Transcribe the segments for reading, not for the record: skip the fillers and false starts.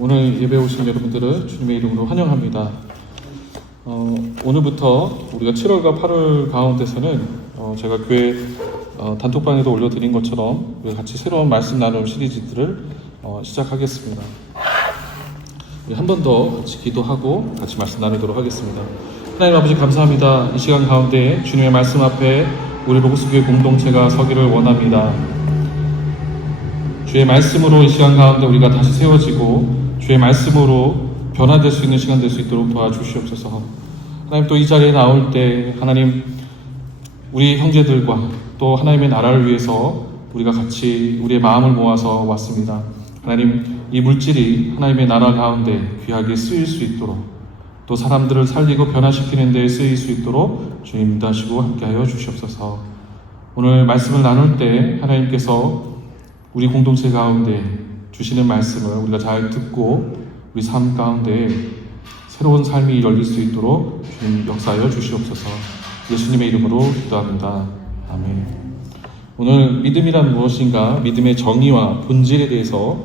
오늘 예배 오신 여러분들을 주님의 이름으로 환영합니다. 오늘부터 우리가 7월과 8월 가운데서는 제가 교회 단톡방에도 올려드린 것처럼 우리 같이 새로운 말씀 나눔 시리즈들을 시작하겠습니다. 한 번 더 같이 기도하고 같이 말씀 나누도록 하겠습니다. 하나님 아버지 감사합니다. 이 시간 가운데 주님의 말씀 앞에 우리 로고스교회 공동체가 서기를 원합니다. 주의 말씀으로 이 시간 가운데 우리가 다시 세워지고 주의 말씀으로 변화될 수 있는 시간 될 수 있도록 도와주시옵소서. 하나님 또 이 자리에 나올 때 하나님 우리 형제들과 또 하나님의 나라를 위해서 우리가 같이 우리의 마음을 모아서 왔습니다. 하나님 이 물질이 하나님의 나라 가운데 귀하게 쓰일 수 있도록 또 사람들을 살리고 변화시키는 데 쓰일 수 있도록 주님 인도하시고 함께하여 주시옵소서. 오늘 말씀을 나눌 때 하나님께서 우리 공동체 가운데 주시는 말씀을 우리가 잘 듣고 우리 삶 가운데 새로운 삶이 열릴 수 있도록 주님 역사하여 주시옵소서. 예수님의 이름으로 기도합니다. 아멘. 오늘 믿음이란 무엇인가, 믿음의 정의와 본질에 대해서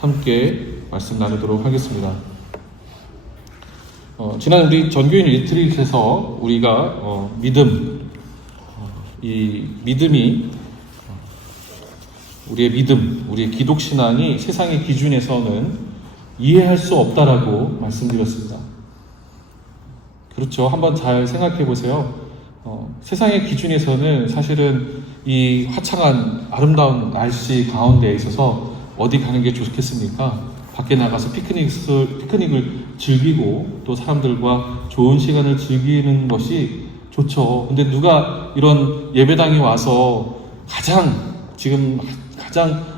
함께 말씀 나누도록 하겠습니다. 지난 우리 전교인 리트릿에서 우리가 이 믿음이 우리의 믿음, 우리의 기독신앙이 세상의 기준에서는 이해할 수 없다라고 말씀드렸습니다. 그렇죠. 한번 잘 생각해 보세요. 세상의 기준에서는 사실은 이 화창한 아름다운 날씨 가운데에 있어서 어디 가는 게 좋겠습니까? 밖에 나가서 피크닉을 즐기고 또 사람들과 좋은 시간을 즐기는 것이 좋죠. 근데 누가 이런 예배당에 와서 가장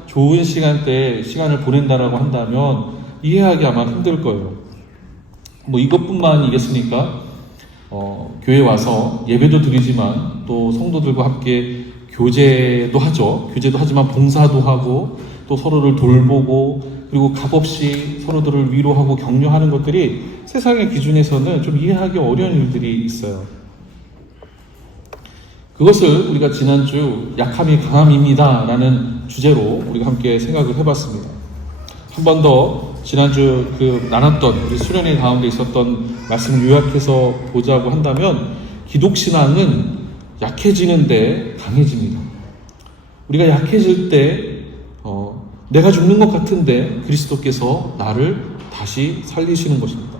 좋은 시간대에 시간을 보낸다라고 한다면 이해하기 아마 힘들 거예요. 이것뿐만이겠습니까? 교회 와서 예배도 드리지만 또 성도들과 함께 교제도 하죠. 교제도 하지만 봉사도 하고 또 서로를 돌보고 그리고 값없이 서로들을 위로하고 격려하는 것들이 세상의 기준에서는 좀 이해하기 어려운 일들이 있어요. 그것을 우리가 지난주 약함이 강함입니다 라는 주제로 우리가 함께 생각을 해봤습니다. 한 번 더 지난주 나눴던 우리 수련회 가운데 있었던 말씀을 요약해서 보자고 한다면 기독신앙은 약해지는데 강해집니다. 우리가 약해질 때 내가 죽는 것 같은데 그리스도께서 나를 다시 살리시는 것입니다.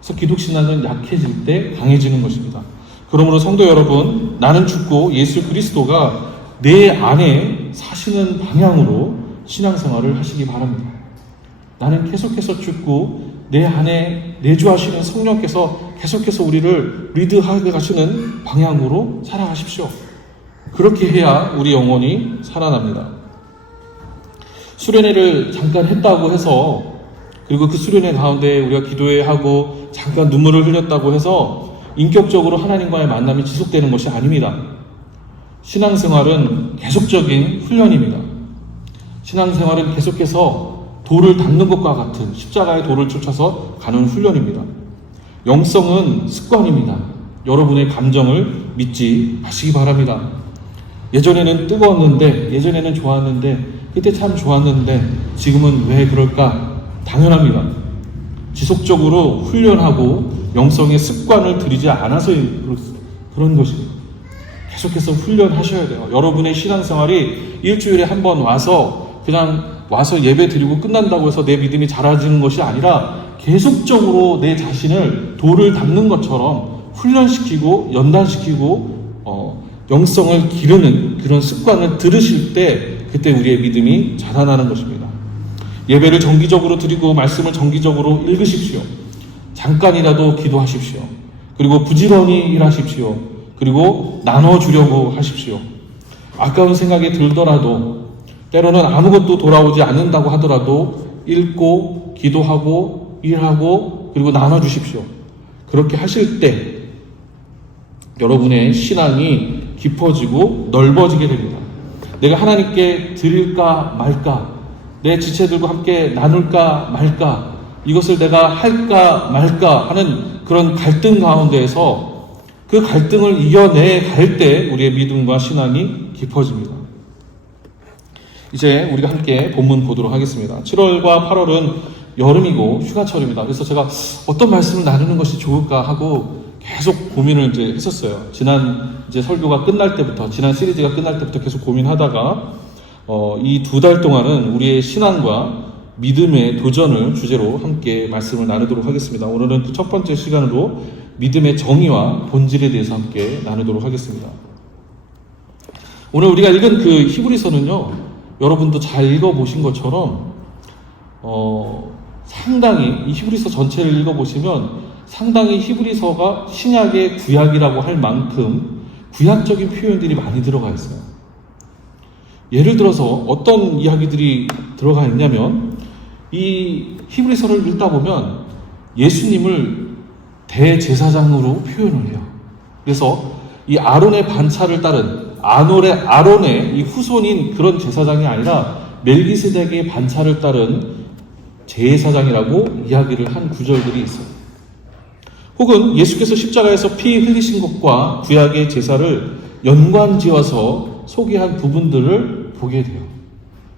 그래서 기독신앙은 약해질 때 강해지는 것입니다. 그러므로 성도 여러분, 나는 죽고 예수 그리스도가 내 안에 사시는 방향으로 신앙생활을 하시기 바랍니다. 나는 계속해서 죽고 내 안에 내주하시는 성령께서 계속해서 우리를 리드하게 가시는 방향으로 살아가십시오. 그렇게 해야 우리 영혼이 살아납니다. 수련회를 잠깐 했다고 해서 그리고 그 수련회 가운데 우리가 기도회하고 잠깐 눈물을 흘렸다고 해서 인격적으로 하나님과의 만남이 지속되는 것이 아닙니다. 신앙생활은 계속적인 훈련입니다. 신앙생활은 계속해서 돌을 닦는 것과 같은 십자가의 돌을 쫓아서 가는 훈련입니다. 영성은 습관입니다. 여러분의 감정을 믿지 마시기 바랍니다. 예전에는 뜨거웠는데, 예전에는 좋았는데, 그때 참 좋았는데 지금은 왜 그럴까? 당연합니다. 지속적으로 훈련하고 영성의 습관을 들이지 않아서 그런 것입니다. 계속해서 훈련하셔야 돼요. 여러분의 신앙생활이 일주일에 한 번 그냥 와서 예배 드리고 끝난다고 해서 내 믿음이 자라지는 것이 아니라 계속적으로 내 자신을 돌을 닦는 것처럼 훈련시키고 연단시키고 영성을 기르는 그런 습관을 들으실 때 그때 우리의 믿음이 자라나는 것입니다. 예배를 정기적으로 드리고 말씀을 정기적으로 읽으십시오. 잠깐이라도 기도하십시오. 그리고 부지런히 일하십시오. 그리고 나눠주려고 하십시오. 아까운 생각이 들더라도 때로는 아무것도 돌아오지 않는다고 하더라도 읽고 기도하고 일하고 그리고 나눠주십시오. 그렇게 하실 때 여러분의 신앙이 깊어지고 넓어지게 됩니다. 내가 하나님께 드릴까 말까, 내 지체들과 함께 나눌까 말까, 이것을 내가 할까 말까 하는 그런 갈등 가운데에서 그 갈등을 이겨내 갈 때 우리의 믿음과 신앙이 깊어집니다. 이제 우리가 함께 본문 보도록 하겠습니다. 7월과 8월은 여름이고 휴가철입니다. 그래서 제가 어떤 말씀을 나누는 것이 좋을까 하고 계속 고민을 이제 했었어요. 지난 이제 설교가 끝날 때부터, 지난 시리즈가 끝날 때부터 계속 고민하다가 이 2달 동안은 우리의 신앙과 믿음의 도전을 주제로 함께 말씀을 나누도록 하겠습니다. 오늘은 그 첫 번째 시간으로 믿음의 정의와 본질에 대해서 함께 나누도록 하겠습니다. 오늘 우리가 읽은 그 히브리서는요, 여러분도 잘 읽어보신 것처럼 상당히 이 히브리서 전체를 읽어보시면 상당히 히브리서가 신약의 구약이라고 할 만큼 구약적인 표현들이 많이 들어가 있어요. 예를 들어서 어떤 이야기들이 들어가 있냐면, 이 히브리서를 읽다 보면 예수님을 대제사장으로 표현을 해요. 그래서 이 아론의 반차를 따른 아론의 이 후손인 그런 제사장이 아니라 멜기세덱의 반차를 따른 제사장이라고 이야기를 한 구절들이 있어요. 혹은 예수께서 십자가에서 피 흘리신 것과 구약의 제사를 연관지어서 소개한 부분들을 보게 돼요.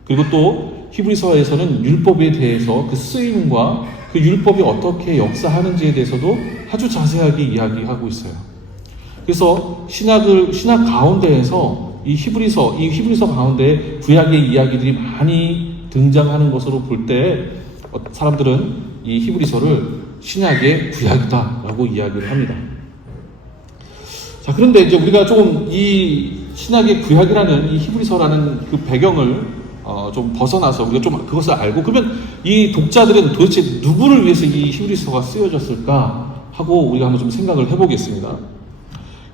그리고 또 히브리서에서는 율법에 대해서 그 쓰임과 그 율법이 어떻게 역사하는지에 대해서도 아주 자세하게 이야기하고 있어요. 그래서 신학 가운데에서 이 히브리서 가운데 구약의 이야기들이 많이 등장하는 것으로 볼 때 사람들은 이 히브리서를 신약의 구약이다라고 이야기를 합니다. 자, 그런데 이제 우리가 좀 이 신약의 구약이라는 이 히브리서라는 그 배경을 좀 벗어나서 우리가 좀 그것을 알고, 그러면 이 독자들은 도대체 누구를 위해서 이 히브리서가 쓰여졌을까 하고 우리가 한번 좀 생각을 해보겠습니다.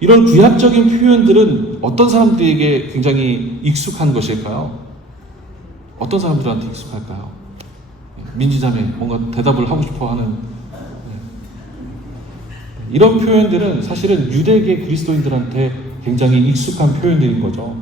이런 구약적인 표현들은 어떤 사람들에게 굉장히 익숙한 것일까요? 어떤 사람들한테 익숙할까요? 민지자매 뭔가 대답을 하고 싶어 하는, 이런 표현들은 사실은 유대계 그리스도인들한테 굉장히 익숙한 표현들인 거죠.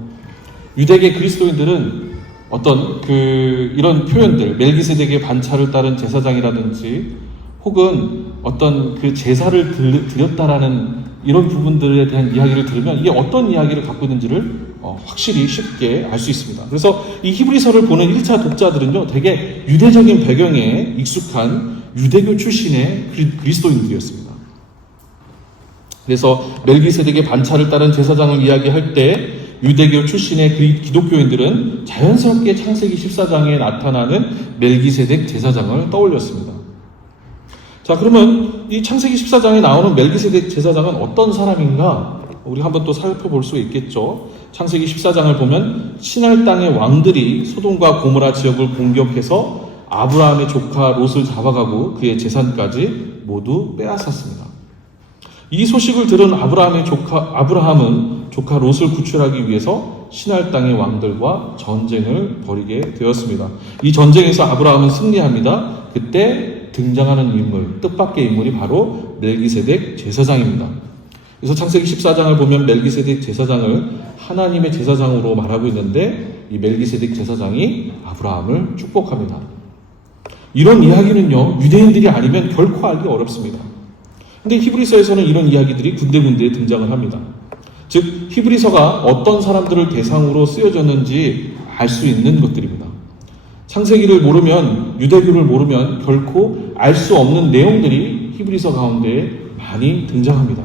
유대계 그리스도인들은 어떤 이런 표현들, 멜기세덱의 반차를 따른 제사장이라든지 혹은 어떤 그 제사를 드렸다라는 이런 부분들에 대한 이야기를 들으면 이게 어떤 이야기를 갖고 있는지를 확실히 쉽게 알 수 있습니다. 그래서 이 히브리서를 보는 1차 독자들은요, 되게 유대적인 배경에 익숙한 유대교 출신의 그리스도인들이었습니다. 그래서 멜기세덱의 반차를 따른 제사장을 이야기할 때 유대교 출신의 기독교인들은 자연스럽게 창세기 14장에 나타나는 멜기세덱 제사장을 떠올렸습니다. 자, 그러면 이 창세기 14장에 나오는 멜기세덱 제사장은 어떤 사람인가? 우리 한번 또 살펴볼 수 있겠죠. 창세기 14장을 보면 시날 땅의 왕들이 소돔과 고모라 지역을 공격해서 아브라함의 조카 롯을 잡아가고 그의 재산까지 모두 빼앗았습니다. 이 소식을 들은 아브라함은 조카 롯을 구출하기 위해서 시날 땅의 왕들과 전쟁을 벌이게 되었습니다. 이 전쟁에서 아브라함은 승리합니다. 그때 등장하는 인물, 뜻밖의 인물이 바로 멜기세덱 제사장입니다. 그래서 창세기 14장을 보면 멜기세덱 제사장을 하나님의 제사장으로 말하고 있는데, 이 멜기세덱 제사장이 아브라함을 축복합니다. 이런 이야기는요, 유대인들이 아니면 결코 알기 어렵습니다. 근데 히브리서에서는 이런 이야기들이 군데군데 등장을 합니다. 즉, 히브리서가 어떤 사람들을 대상으로 쓰여졌는지 알 수 있는 것들입니다. 창세기를 모르면, 유대교를 모르면 결코 알 수 없는 내용들이 히브리서 가운데 많이 등장합니다.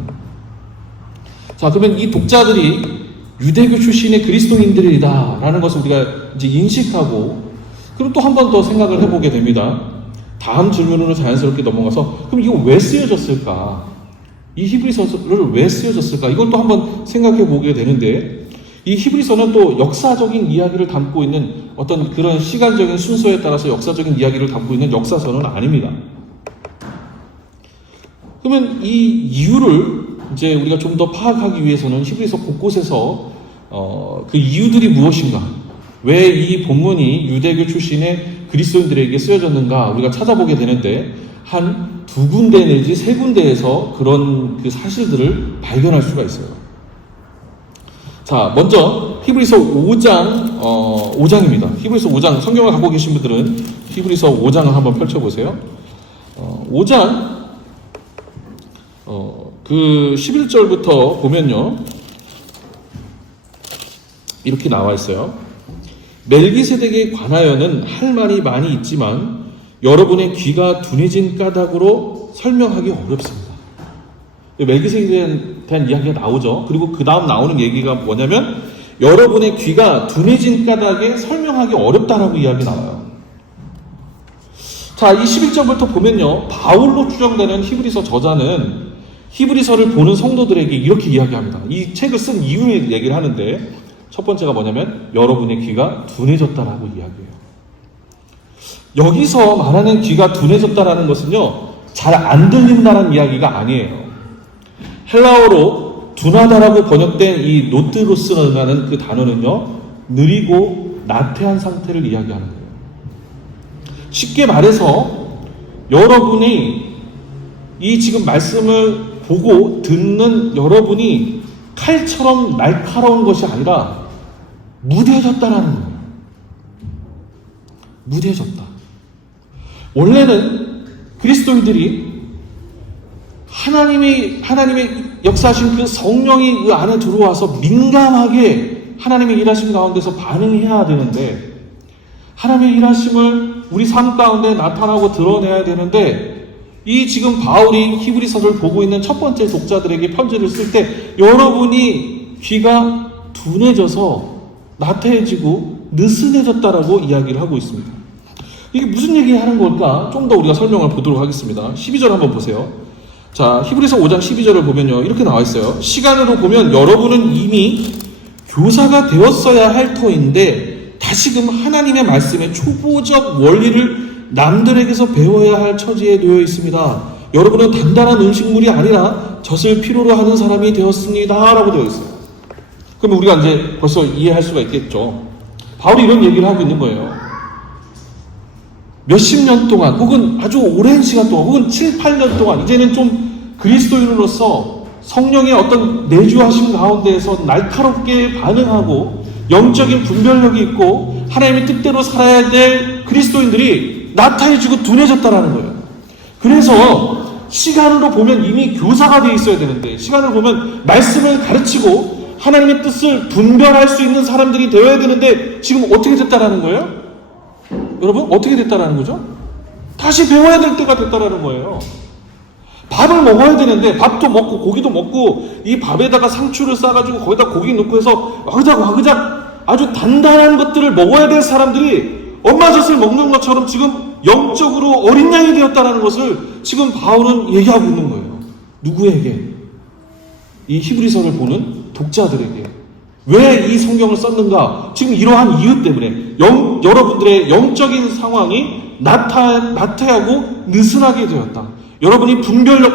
자, 그러면 이 독자들이 유대교 출신의 그리스도인들이다라는 것을 우리가 이제 인식하고, 그럼 또 한 번 더 생각을 해보게 됩니다. 다음 질문으로 자연스럽게 넘어가서, 그럼 이거 왜 쓰여졌을까? 이 히브리서를 왜 쓰여졌을까? 이걸 또 한번 생각해 보게 되는데, 이 히브리서는 또 역사적인 이야기를 담고 있는 어떤 그런 시간적인 순서에 따라서 역사적인 이야기를 담고 있는 역사서는 아닙니다. 그러면 이 이유를 이제 우리가 좀 더 파악하기 위해서는 히브리서 곳곳에서 그 이유들이 무엇인가, 왜 이 본문이 유대교 출신의 그리스도인들에게 쓰여졌는가 우리가 찾아보게 되는데, 한 2군데 내지 3군데에서 그런 그 사실들을 발견할 수가 있어요. 자, 먼저 히브리서 5장입니다. 히브리서 5장, 성경을 갖고 계신 분들은 히브리서 5장을 한번 펼쳐보세요. 5장 그 11절부터 보면요, 이렇게 나와 있어요. 멜기세덱에 관하여는 할 말이 많이 있지만 여러분의 귀가 둔해진 까닭으로 설명하기 어렵습니다. 멜기세덱에 대한 이야기가 나오죠. 그리고 그 다음 나오는 얘기가 뭐냐면 여러분의 귀가 둔해진 까닭에 설명하기 어렵다라고 이야기 나와요. 자, 이 11절부터 보면요, 바울로 추정되는 히브리서 저자는 히브리서를 보는 성도들에게 이렇게 이야기합니다. 이 책을 쓴 이유를 얘기를 하는데 첫 번째가 뭐냐면 여러분의 귀가 둔해졌다라고 이야기해요. 여기서 말하는 귀가 둔해졌다라는 것은요, 잘 안 들린다는 이야기가 아니에요. 헬라어로 둔하다라고 번역된 이 노트로스라는 그 단어는요, 느리고 나태한 상태를 이야기하는 거예요. 쉽게 말해서 여러분이 이 지금 말씀을 보고 듣는 여러분이 칼처럼 날카로운 것이 아니라 무뎌졌다라는 거예요. 무뎌졌다. 원래는 그리스도인들이 하나님의 역사하신 그 성령이 그 안에 들어와서 민감하게 하나님의 일하심 가운데서 반응해야 되는데, 하나님의 일하심을 우리 삶 가운데 나타나고 드러내야 되는데, 이 지금 바울이 히브리서를 보고 있는 첫 번째 독자들에게 편지를 쓸 때 여러분이 귀가 둔해져서 나태해지고 느슨해졌다라고 이야기를 하고 있습니다. 이게 무슨 얘기하는 걸까? 좀 더 우리가 설명을 보도록 하겠습니다. 12절 한번 보세요. 자, 히브리서 5장 12절을 보면요, 이렇게 나와 있어요. 시간으로 보면 여러분은 이미 교사가 되었어야 할 터인데 다시금 하나님의 말씀의 초보적 원리를 남들에게서 배워야 할 처지에 놓여 있습니다. 여러분은 단단한 음식물이 아니라 젖을 필요로 하는 사람이 되었습니다 라고 되어 있어요. 그러면 우리가 이제 벌써 이해할 수가 있겠죠. 바울이 이런 얘기를 하고 있는 거예요. 몇십 년 동안 혹은 아주 오랜 시간 동안 혹은 7, 8년 동안 이제는 좀 그리스도인으로서 성령의 어떤 내주하심 가운데에서 날카롭게 반응하고 영적인 분별력이 있고 하나님의 뜻대로 살아야 될 그리스도인들이 나태해지고 둔해졌다라는 거예요. 그래서 시간으로 보면 이미 교사가 되어 있어야 되는데, 시간을 보면 말씀을 가르치고 하나님의 뜻을 분별할 수 있는 사람들이 되어야 되는데 지금 어떻게 됐다라는 거예요? 여러분, 어떻게 됐다라는 거죠? 다시 배워야 될 때가 됐다라는 거예요. 밥을 먹어야 되는데 밥도 먹고 고기도 먹고 이 밥에다가 상추를 싸가지고 거기다 고기 넣고 해서 와그작 아주 단단한 것들을 먹어야 될 사람들이 엄마 젖을 먹는 것처럼 지금 영적으로 어린 양이 되었다는 것을 지금 바울은 얘기하고 있는 거예요. 누구에게? 이 히브리서를 보는 독자들에게. 왜 이 성경을 썼는가? 지금 이러한 이유 때문에 여러분들의 영적인 상황이 나태하고 느슨하게 되었다. 여러분이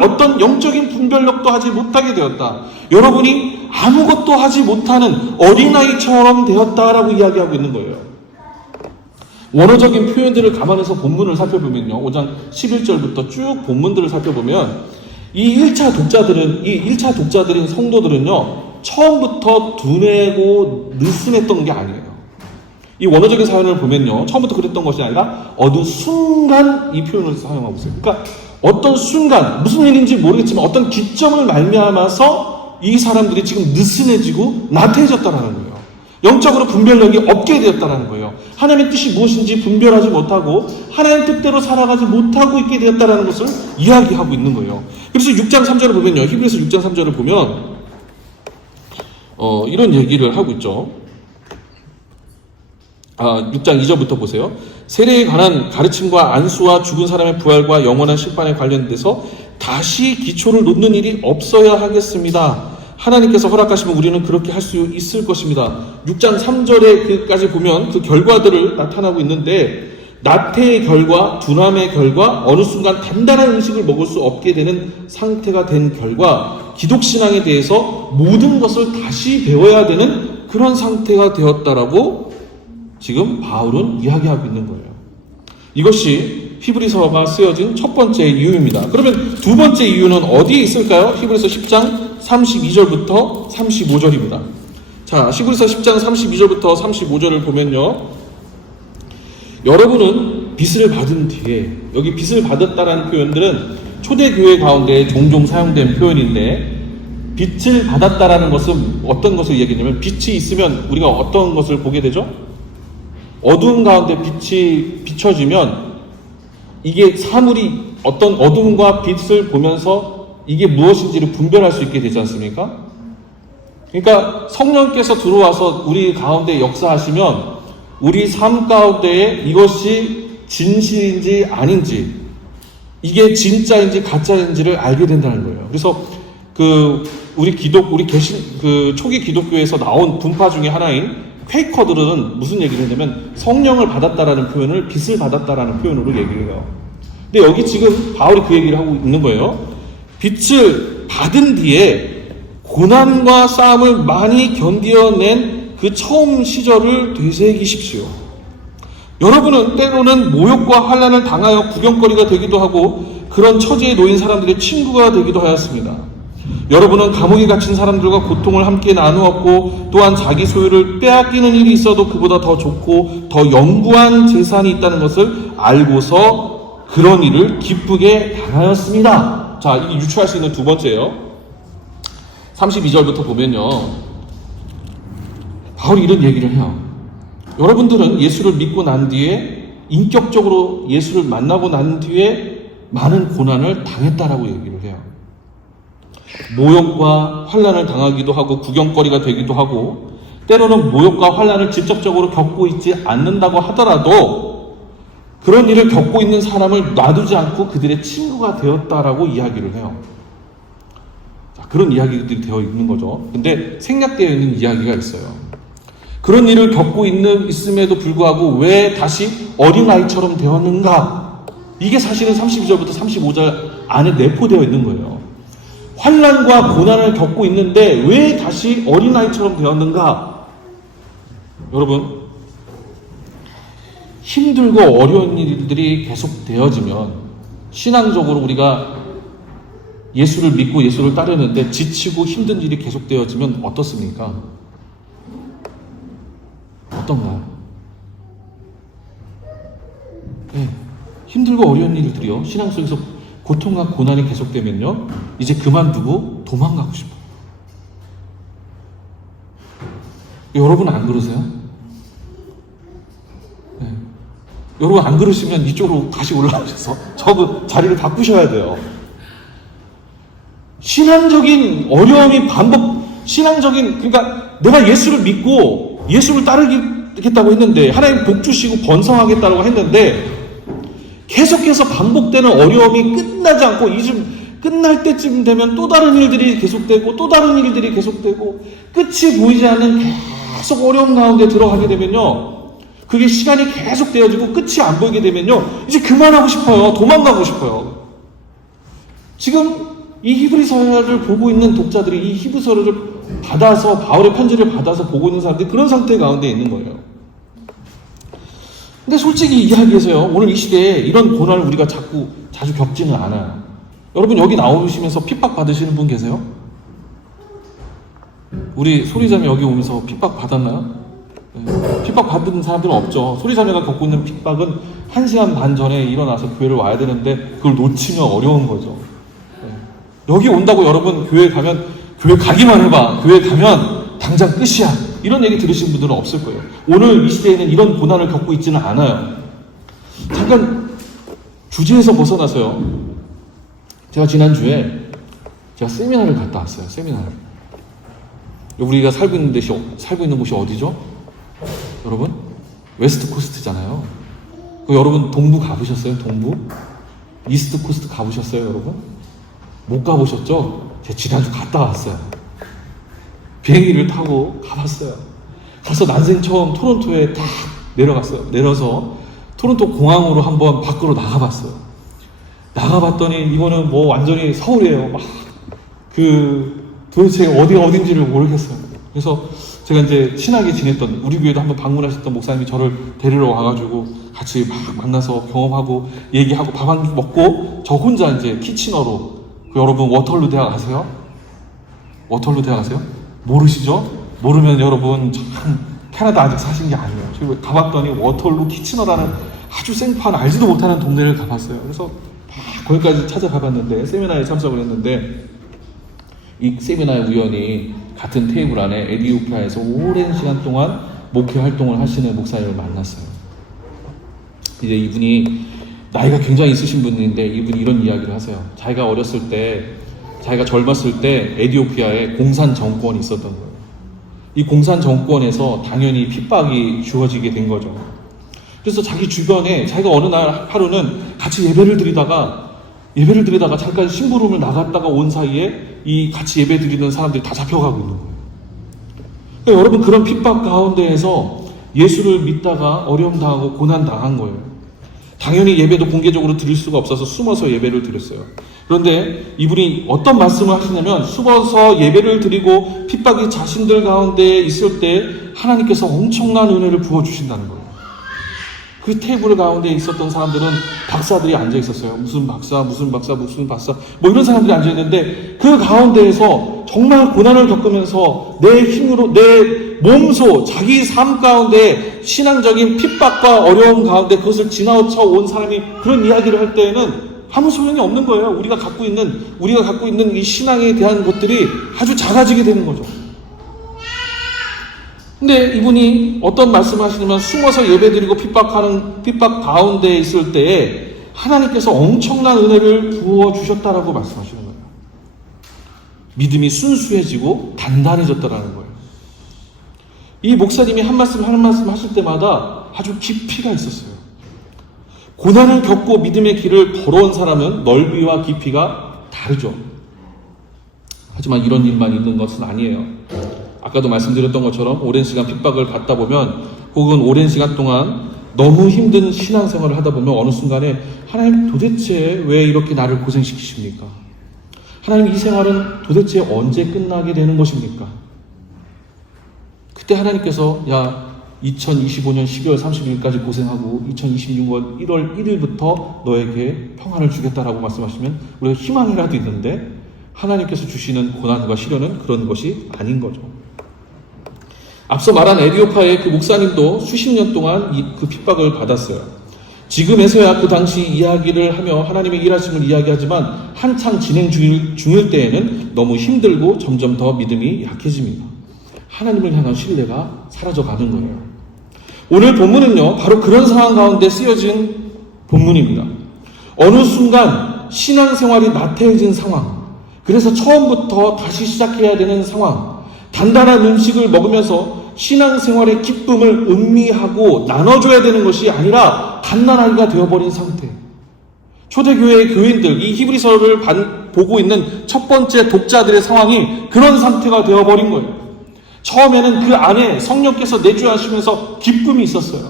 어떤 영적인 분별력도 하지 못하게 되었다. 여러분이 아무것도 하지 못하는 어린아이처럼 되었다라고 이야기하고 있는 거예요. 원어적인 표현들을 감안해서 본문을 살펴보면요, 5장 11절부터 쭉 본문들을 살펴보면 이 1차 독자들인 성도들은요, 처음부터 둔해고 느슨했던 게 아니에요. 이 원어적인 사연을 보면요, 처음부터 그랬던 것이 아니라 어느 순간 이 표현을 사용하고 있어요. 그러니까 어떤 순간, 무슨 일인지 모르겠지만 어떤 기점을 말미암아서 이 사람들이 지금 느슨해지고 나태해졌다는 거예요. 영적으로 분별력이 없게 되었다는 거예요. 하나님의 뜻이 무엇인지 분별하지 못하고 하나님 뜻대로 살아가지 못하고 있게 되었다는 것을 이야기하고 있는 거예요. 그래서 6장 3절을 보면요, 히브리서 6장 3절을 보면 이런 얘기를 하고 있죠. 6장 2절부터 보세요. 세례에 관한 가르침과 안수와 죽은 사람의 부활과 영원한 심판에 관련돼서 다시 기초를 놓는 일이 없어야 하겠습니다. 하나님께서 허락하시면 우리는 그렇게 할 수 있을 것입니다. 6장 3절에 까지 보면 그 결과들을 나타나고 있는데, 나태의 결과, 둔함의 결과, 어느 순간 단단한 음식을 먹을 수 없게 되는 상태가 된 결과, 기독신앙에 대해서 모든 것을 다시 배워야 되는 그런 상태가 되었다라고 지금 바울은 이야기하고 있는 거예요. 이것이 히브리서가 쓰여진 첫 번째 이유입니다. 그러면 두 번째 이유는 어디에 있을까요? 히브리서 10장 32절부터 35절입니다. 자, 히브리서 10장 32절부터 35절을 보면요, 여러분은 빚을 받은 뒤에, 여기 빚을 받았다라는 표현들은 초대교회 가운데 종종 사용된 표현인데, 빚을 받았다라는 것은 어떤 것을 얘기하냐면, 빛이 있으면 우리가 어떤 것을 보게 되죠? 어두운 가운데 빛이 비춰지면 이게 사물이 어떤 어둠과 빛을 보면서 이게 무엇인지를 분별할 수 있게 되지 않습니까? 그러니까 성령께서 들어와서 우리 가운데 역사하시면 우리 삶 가운데에 이것이 진실인지 아닌지, 이게 진짜인지 가짜인지를 알게 된다는 거예요. 그래서 우리 초기 기독교에서 나온 분파 중에 하나인 퀘이커들은 무슨 얘기를 했냐면 성령을 받았다라는 표현을 빛을 받았다라는 표현으로 얘기를 해요. 근데 여기 지금 바울이 그 얘기를 하고 있는 거예요. 빛을 받은 뒤에 고난과 싸움을 많이 견뎌낸 그 처음 시절을 되새기십시오. 여러분은 때로는 모욕과 환난을 당하여 구경거리가 되기도 하고 그런 처지에 놓인 사람들의 친구가 되기도 하였습니다. 여러분은 감옥에 갇힌 사람들과 고통을 함께 나누었고 또한 자기 소유를 빼앗기는 일이 있어도 그보다 더 좋고 더 영구한 재산이 있다는 것을 알고서 그런 일을 기쁘게 당하였습니다. 자, 이게 유추할 수 있는 두 번째예요. 32절부터 보면요, 바울이 이런 얘기를 해요. 여러분들은 예수를 믿고 난 뒤에, 인격적으로 예수를 만나고 난 뒤에 많은 고난을 당했다라고 얘기를 해요. 모욕과 환난을 당하기도 하고 구경거리가 되기도 하고, 때로는 모욕과 환난을 직접적으로 겪고 있지 않는다고 하더라도 그런 일을 겪고 있는 사람을 놔두지 않고 그들의 친구가 되었다라고 이야기를 해요. 자, 그런 이야기들이 되어 있는 거죠. 근데 생략되어 있는 이야기가 있어요. 그런 일을 겪고 있음에도 불구하고 왜 다시 어린아이처럼 되었는가? 이게 사실은 32절부터 35절 안에 내포되어 있는 거예요. 환난과 고난을 겪고 있는데 왜 다시 어린아이처럼 되었는가? 여러분, 힘들고 어려운 일들이 계속 되어지면 신앙적으로 우리가 예수를 믿고 예수를 따르는데 지치고 힘든 일이 계속 되어지면 어떻습니까? 어떤가요? 네, 힘들고 어려운 일들이요, 신앙 속에서 고통과 고난이 계속되면요, 이제 그만두고 도망가고 싶어요. 여러분 안 그러세요? 네. 여러분 안 그러시면 이쪽으로 다시 올라오셔서 저 자리를 바꾸셔야 돼요. 신앙적인 어려움이 그러니까 내가 예수를 믿고 예수를 따르겠다고 했는데, 하나님 복 주시고 번성하겠다고 했는데 계속해서 반복되는 어려움이 끝나지 않고 끝날 때쯤 되면 또 다른 일들이 계속되고 또 다른 일들이 계속되고 끝이 보이지 않는 계속 어려움 가운데 들어가게 되면요, 그게 시간이 계속 되어지고 끝이 안 보이게 되면요, 이제 그만하고 싶어요. 도망가고 싶어요. 지금 이 히브리서를 보고 있는 독자들이 이 히브리서를 받아서, 바울의 편지를 받아서 보고 있는 사람들이 그런 상태 가운데 있는 거예요. 근데 솔직히 이야기해서요, 오늘 이 시대에 이런 고난을 우리가 자주 겪지는 않아요. 여러분 여기 나오시면서 핍박 받으시는 분 계세요? 우리 소리자매 여기 오면서 핍박 받았나요? 네. 핍박 받은 사람들은 없죠. 소리자매가 겪고 있는 핍박은 1시간 반 전에 일어나서 교회를 와야 되는데 그걸 놓치면 어려운 거죠. 네. 여기 온다고 여러분 교회 가기만 해봐, 교회 가면 당장 끝이야, 이런 얘기 들으신 분들은 없을 거예요. 오늘 이 시대에는 이런 고난을 겪고 있지는 않아요. 잠깐 주제에서 벗어나서요, 제가 지난주에 세미나를 갔다 왔어요. 세미나를. 우리가 살고 있는 곳이 어디죠? 여러분? 웨스트 코스트잖아요. 여러분 동부 가보셨어요? 동부? 이스트 코스트 가보셨어요, 여러분? 못 가보셨죠? 제가 지난주 갔다 왔어요. 비행기를 타고 가봤어요. 가서 난생 처음 토론토에 딱 내려갔어요. 내려서 토론토 공항으로 한번 밖으로 나가봤어요. 나가봤더니 이거는 뭐 완전히 서울이에요. 막 도대체 어딘지를 모르겠어요. 그래서 제가 이제 친하게 지냈던, 우리 교회도 한번 방문하셨던 목사님이 저를 데리러 와가지고 같이 막 만나서 경험하고 얘기하고 밥 한 끼 먹고 저 혼자 이제 키치너로, 여러분 워털루 대학 아세요? 워털루 대학 아세요? 모르시죠? 모르면 여러분 참 캐나다 아직 사신 게 아니에요. 지금 가봤더니 워털루 키치너라는 아주 생판 알지도 못하는 동네를 가봤어요. 그래서 거기까지 찾아가봤는데, 세미나에 참석을 했는데, 이 세미나의 우연히 같은 테이블 안에 에티오피아에서 오랜 시간 동안 목회 활동을 하시는 목사님을 만났어요. 이제 이분이 나이가 굉장히 있으신 분인데 이분이 이런 이야기를 하세요. 자기가 어렸을 때, 자기가 젊었을 때 에티오피아에 공산 정권이 있었던 거예요. 이 공산 정권에서 당연히 핍박이 주어지게 된 거죠. 그래서 자기 주변에 자기가 어느 날 하루는 같이 예배를 드리다가 잠깐 심부름을 나갔다가 온 사이에 이 같이 예배 드리는 사람들이 다 잡혀가고 있는 거예요. 그러니까 여러분, 그런 핍박 가운데에서 예수를 믿다가 어려움 당하고 고난 당한 거예요. 당연히 예배도 공개적으로 드릴 수가 없어서 숨어서 예배를 드렸어요. 그런데 이분이 어떤 말씀을 하시냐면, 숨어서 예배를 드리고 핍박이 자신들 가운데 있을 때 하나님께서 엄청난 은혜를 부어주신다는 거예요. 그 테이블 가운데 있었던 사람들은 박사들이 앉아 있었어요. 무슨 박사 뭐 이런 사람들이 앉아 있는데, 그 가운데에서 정말 고난을 겪으면서 내 힘으로, 내 몸소, 자기 삶 가운데 신앙적인 핍박과 어려움 가운데 그것을 지나쳐 온 사람이 그런 이야기를 할 때에는 아무 소용이 없는 거예요. 우리가 갖고 있는 이 신앙에 대한 것들이 아주 작아지게 되는 거죠. 근데 이분이 어떤 말씀을 하시냐면, 숨어서 예배드리고 핍박 가운데 있을 때에 하나님께서 엄청난 은혜를 부어주셨다라고 말씀하시는 거예요. 믿음이 순수해지고 단단해졌다라는 거예요. 이 목사님이 한 말씀 하실 때마다 아주 깊이가 있었어요. 고난을 겪고 믿음의 길을 걸어온 사람은 넓이와 깊이가 다르죠. 하지만 이런 일만 있는 것은 아니에요. 아까도 말씀드렸던 것처럼 오랜 시간 핍박을 받다 보면, 혹은 오랜 시간 동안 너무 힘든 신앙생활을 하다 보면 어느 순간에 하나님, 도대체 왜 이렇게 나를 고생시키십니까? 하나님, 이 생활은 도대체 언제 끝나게 되는 것입니까? 그때 하나님께서 2025년 12월 30일까지 고생하고 2026년 1월 1일부터 너에게 평안을 주겠다라고 말씀하시면 우리가 희망이라도 있는데, 하나님께서 주시는 고난과 시련은 그런 것이 아닌 거죠. 앞서 말한 에티오피아의 그 목사님도 수십 년 동안 그 핍박을 받았어요. 지금에서야 그 당시 이야기를 하며 하나님의 일하심을 이야기하지만, 한창 진행 중일 때에는 너무 힘들고 점점 더 믿음이 약해집니다. 하나님을 향한 신뢰가 사라져가는 거예요. 오늘 본문은요, 바로 그런 상황 가운데 쓰여진 본문입니다. 어느 순간 신앙생활이 나태해진 상황, 그래서 처음부터 다시 시작해야 되는 상황, 단단한 음식을 먹으면서 신앙생활의 기쁨을 음미하고 나눠줘야 되는 것이 아니라 갓난아기가 되어버린 상태. 초대교회의 교인들, 이 히브리서를 보고 있는 첫 번째 독자들의 상황이 그런 상태가 되어버린 거예요. 처음에는 그 안에 성령께서 내주하시면서 기쁨이 있었어요.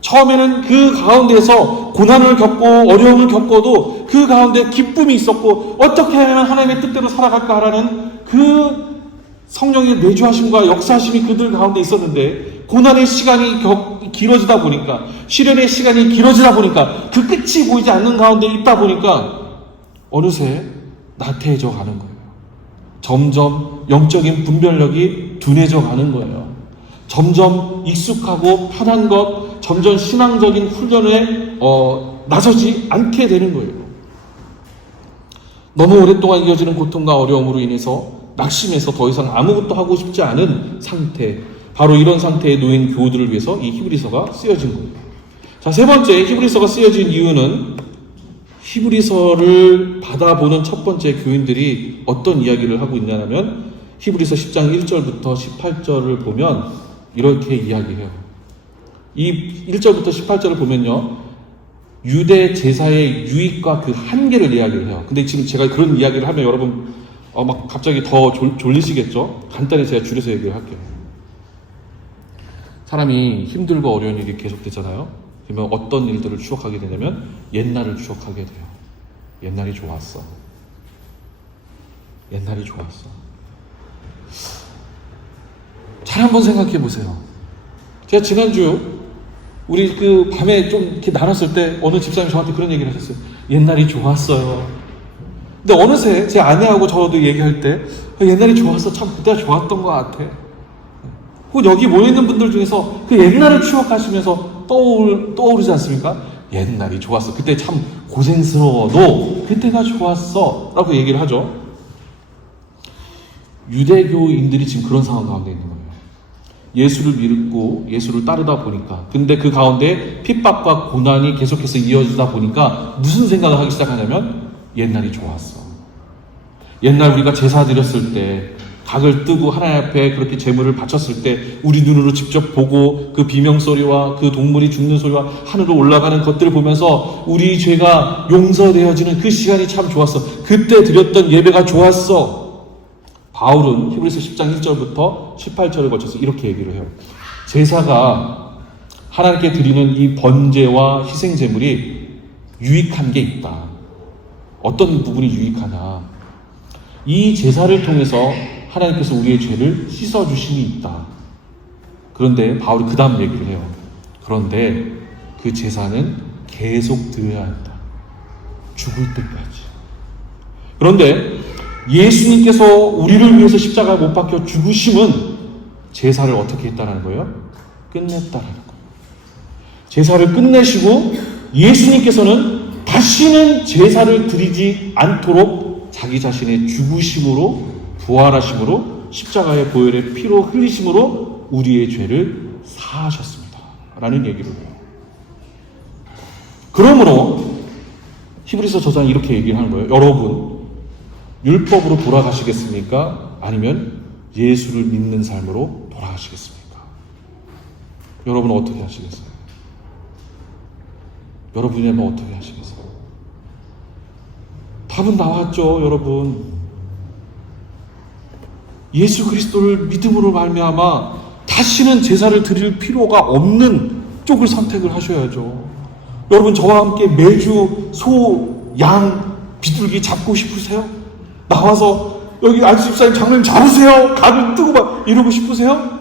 처음에는 그 가운데서 고난을 겪고 어려움을 겪어도 그 가운데 기쁨이 있었고, 어떻게 하면 하나님의 뜻대로 살아갈까 하라는 그 성령의 내주하심과 역사하심이 그들 가운데 있었는데, 고난의 시간이 길어지다 보니까, 시련의 시간이 길어지다 보니까, 그 끝이 보이지 않는 가운데 있다 보니까 어느새 나태해져 가는 거예요. 점점 영적인 분별력이 둔해져 가는 거예요. 점점 익숙하고 편한 것, 점점 신앙적인 훈련에 나서지 않게 되는 거예요. 너무 오랫동안 이어지는 고통과 어려움으로 인해서 낙심해서 더 이상 아무것도 하고 싶지 않은 상태, 바로 이런 상태에 놓인 교우들을 위해서 이 히브리서가 쓰여진 거예요. 자, 세 번째 히브리서가 쓰여진 이유는, 히브리서를 받아보는 첫 번째 교인들이 어떤 이야기를 하고 있냐면, 히브리서 10장 1절부터 18절을 보면 이렇게 이야기해요. 이 1절부터 18절을 보면요, 유대 제사의 유익과 그 한계를 이야기를 해요. 근데 지금 제가 그런 이야기를 하면 여러분 막 갑자기 더 졸리시겠죠? 간단히 제가 줄여서 얘기를 할게요. 사람이 힘들고 어려운 일이 계속되잖아요. 그러면 어떤 일들을 추억하게 되냐면 옛날을 추억하게 돼요. 옛날이 좋았어. 옛날이 좋았어. 잘 한번 생각해 보세요. 제가 지난주 우리 그 밤에 좀 이렇게 나눴을 때 어느 집사님이 저한테 그런 얘기를 하셨어요. 옛날이 좋았어요. 근데 어느새 제 아내하고 저도 얘기할 때 옛날이 좋았어. 참 그때가 좋았던 것 같아. 혹은 여기 모여있는 분들 중에서 그 옛날을 추억하시면서 떠오르지 않습니까? 옛날이 좋았어. 그때 참 고생스러워도 그때가 좋았어. 라고 얘기를 하죠. 유대교인들이 지금 그런 상황 가운데 있는 거예요. 예수를 믿고 예수를 따르다 보니까, 근데 그 가운데 핍박과 고난이 계속해서 이어지다 보니까 무슨 생각을 하기 시작하냐면 옛날이 좋았어. 옛날 우리가 제사 드렸을 때 각을 뜨고 하나님 앞에 그렇게 제물을 바쳤을 때 우리 눈으로 직접 보고 그 비명소리와 그 동물이 죽는 소리와 하늘로 올라가는 것들을 보면서 우리 죄가 용서되어지는 그 시간이 참 좋았어. 그때 드렸던 예배가 좋았어. 바울은 히브리서 10장 1절부터 18절을 거쳐서 이렇게 얘기를 해요. 제사가 하나님께 드리는 이 번제와 희생제물이 유익한 게 있다. 어떤 부분이 유익하냐? 이 제사를 통해서 하나님께서 우리의 죄를 씻어주심이 있다. 그런데 바울이 그 다음 얘기를 해요. 그런데 그 제사는 계속 드려야 한다. 죽을 때까지. 그런데 예수님께서 우리를 위해서 십자가에 못 박혀 죽으심은 제사를 어떻게 했다는 거예요? 끝냈다는 거예요. 제사를 끝내시고 예수님께서는 다시는 제사를 드리지 않도록 자기 자신의 죽으심으로 부활하심으로 십자가의 보혈의 피로 흘리심으로 우리의 죄를 사하셨습니다. 라는 얘기를 해요. 그러므로 히브리서 저자는 이렇게 얘기를 하는 거예요. 여러분, 율법으로 돌아가시겠습니까? 아니면 예수를 믿는 삶으로 돌아가시겠습니까? 여러분은 어떻게 하시겠어요? 여러분이라면 어떻게 하시겠어요? 답은 나왔죠, 여러분. 예수 그리스도를 믿음으로 말미암아 다시는 제사를 드릴 필요가 없는 쪽을 선택을 하셔야죠. 여러분, 저와 함께 매주 소, 양, 비둘기 잡고 싶으세요? 나와서 여기 안수 집사님 장로님 잡으세요. 가면 뜨고 막 이러고 싶으세요?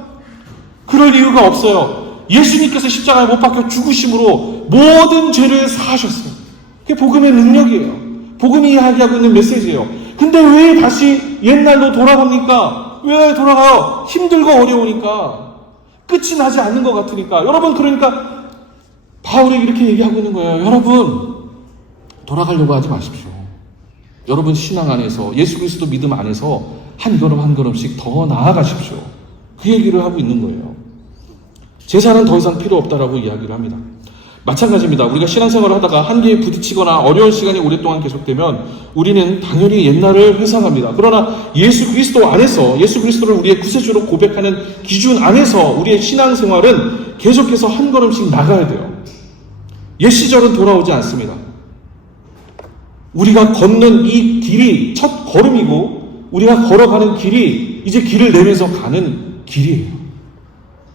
그럴 이유가 없어요. 예수님께서 십자가에 못 박혀 죽으심으로 모든 죄를 사하셨어요. 그게 복음의 능력이에요. 복음이 이야기하고 있는 메시지예요. 근데 왜 다시 옛날로 돌아갑니까? 왜 돌아가요? 힘들고 어려우니까. 끝이 나지 않는 것 같으니까. 여러분, 그러니까 바울이 이렇게 얘기하고 있는 거예요. 여러분, 돌아가려고 하지 마십시오. 여러분 신앙 안에서, 예수 그리스도 믿음 안에서 한 걸음 한 걸음씩 더 나아가십시오. 그 얘기를 하고 있는 거예요. 제사는 더 이상 필요 없다라고 이야기를 합니다. 마찬가지입니다. 우리가 신앙생활을 하다가 한계에 부딪히거나 어려운 시간이 오랫동안 계속되면 우리는 당연히 옛날을 회상합니다. 그러나 예수 그리스도 안에서, 예수 그리스도를 우리의 구세주로 고백하는 기준 안에서 우리의 신앙생활은 계속해서 한 걸음씩 나가야 돼요. 옛 시절은 돌아오지 않습니다. 우리가 걷는 이 길이 첫 걸음이고 우리가 걸어가는 길이 이제 길을 내면서 가는 길이에요.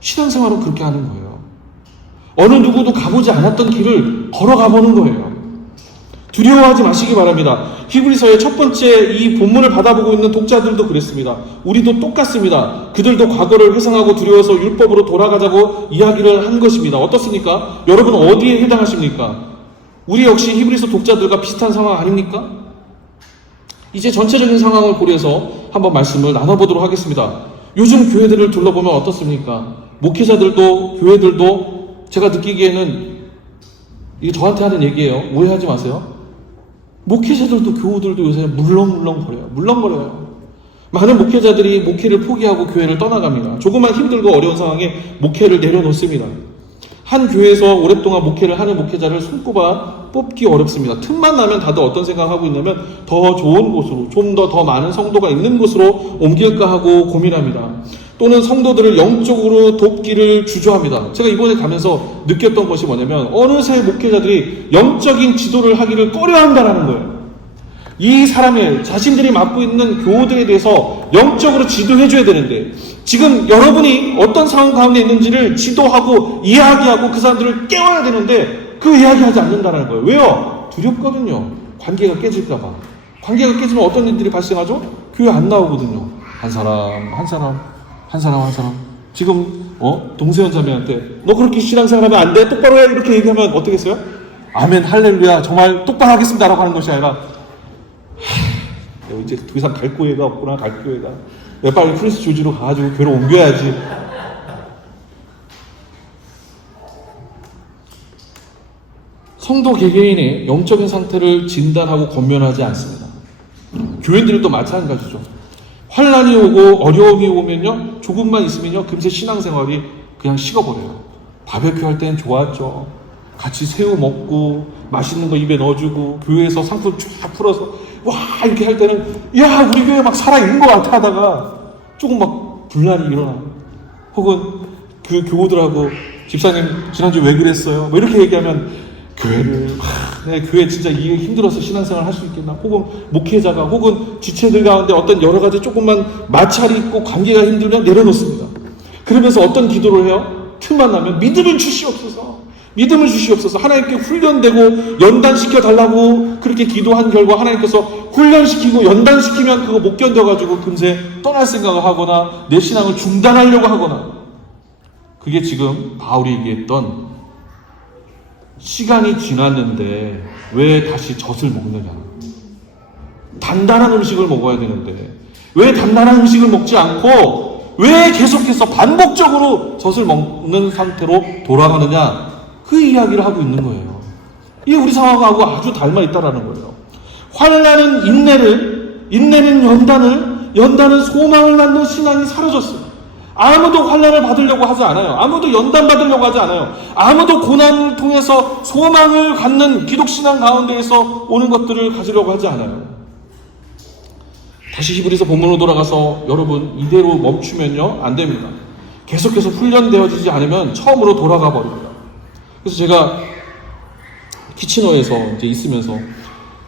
신앙생활은 그렇게 하는 거예요. 어느 누구도 가보지 않았던 길을 걸어가 보는 거예요. 두려워하지 마시기 바랍니다. 히브리서의 첫 번째 이 본문을 받아보고 있는 독자들도 그랬습니다. 우리도 똑같습니다. 그들도 과거를 회상하고 두려워서 율법으로 돌아가자고 이야기를 한 것입니다. 어떻습니까? 여러분 어디에 해당하십니까? 우리 역시 히브리서 독자들과 비슷한 상황 아닙니까? 이제 전체적인 상황을 고려해서 한번 말씀을 나눠보도록 하겠습니다. 요즘 교회들을 둘러보면 어떻습니까? 목회자들도 교회들도 제가 느끼기에는 이게 저한테 하는 얘기예요. 오해하지 마세요. 목회자들도 교우들도 요새 물렁거려요. 많은 목회자들이 목회를 포기하고 교회를 떠나갑니다. 조금만 힘들고 어려운 상황에 목회를 내려놓습니다. 한 교회에서 오랫동안 목회를 하는 목회자를 손꼽아 뽑기 어렵습니다. 틈만 나면 다들 어떤 생각을 하고 있냐면 더 좋은 곳으로, 좀 더 많은 성도가 있는 곳으로 옮길까 하고 고민합니다. 또는 성도들을 영적으로 돕기를 주저합니다. 제가 이번에 가면서 느꼈던 것이 뭐냐면 어느새 목회자들이 영적인 지도를 하기를 꺼려한다는 거예요. 이 사람의 자신들이 맡고 있는 교우들에 대해서 영적으로 지도해줘야 되는데 지금 여러분이 어떤 상황 가운데 있는지를 지도하고 이야기하고 그 사람들을 깨워야 되는데 그 이야기하지 않는다는 거예요. 왜요? 두렵거든요. 관계가 깨질까봐. 관계가 깨지면 어떤 일들이 발생하죠? 교회 안 나오거든요. 한 사람 지금 동세현 자매한테 너 그렇게 신앙생활하면 안 돼? 똑바로 해? 이렇게 얘기하면 어떻겠어요? 아멘 할렐루야 정말 똑바로 하겠습니다 라고 하는 것이 아니라 이제 더 이상 갈 교회가 없구나. 갈 교회가 빨리 프린스 조지로 가가지고 교회로 옮겨야지. 성도 개개인의 영적인 상태를 진단하고 권면하지 않습니다. 교인들도 마찬가지죠. 환난이 오고 어려움이 오면요, 조금만 있으면요, 금세 신앙생활이 그냥 식어버려요. 바베큐 할 때는 좋았죠. 같이 새우 먹고 맛있는 거 입에 넣어주고 교회에서 상품 쫙 풀어서 와 이렇게 할 때는 야 우리 교회 막 살아있는 것 같아 하다가 조금 막 분란이 일어나. 혹은 그 교우들하고 집사님 지난주 왜 그랬어요? 뭐 이렇게 얘기하면 교회를 내 교회 진짜 이게 힘들어서 신앙생활 할 수 있겠나? 혹은 목회자가 혹은 지체들 가운데 어떤 여러 가지 조금만 마찰이 있고 관계가 힘들면 내려놓습니다. 그러면서 어떤 기도를 해요? 틈만 나면 믿음을 주시옵소서. 믿음을 주시옵소서. 하나님께 훈련되고 연단시켜 달라고 그렇게 기도한 결과 하나님께서 훈련시키고 연단시키면 그거 못 견뎌가지고 금세 떠날 생각을 하거나 내 신앙을 중단하려고 하거나, 그게 지금 바울이 얘기했던 시간이 지났는데 왜 다시 젖을 먹느냐. 단단한 음식을 먹어야 되는데 왜 단단한 음식을 먹지 않고 왜 계속해서 반복적으로 젖을 먹는 상태로 돌아가느냐. 그 이야기를 하고 있는 거예요. 이게 우리 상황하고 아주 닮아 있다라는 거예요. 환난은 인내를, 인내는 연단을, 연단은 소망을 낳는 신앙이 사라졌어요. 아무도 환난을 받으려고 하지 않아요. 아무도 연단 받으려고 하지 않아요. 아무도 고난을 통해서 소망을 갖는 기독신앙 가운데에서 오는 것들을 가지려고 하지 않아요. 다시 히브리서 본문으로 돌아가서 여러분 이대로 멈추면요 안 됩니다. 계속해서 훈련되어지지 않으면 처음으로 돌아가 버립니다. 그래서 제가 키치노에서 이제 있으면서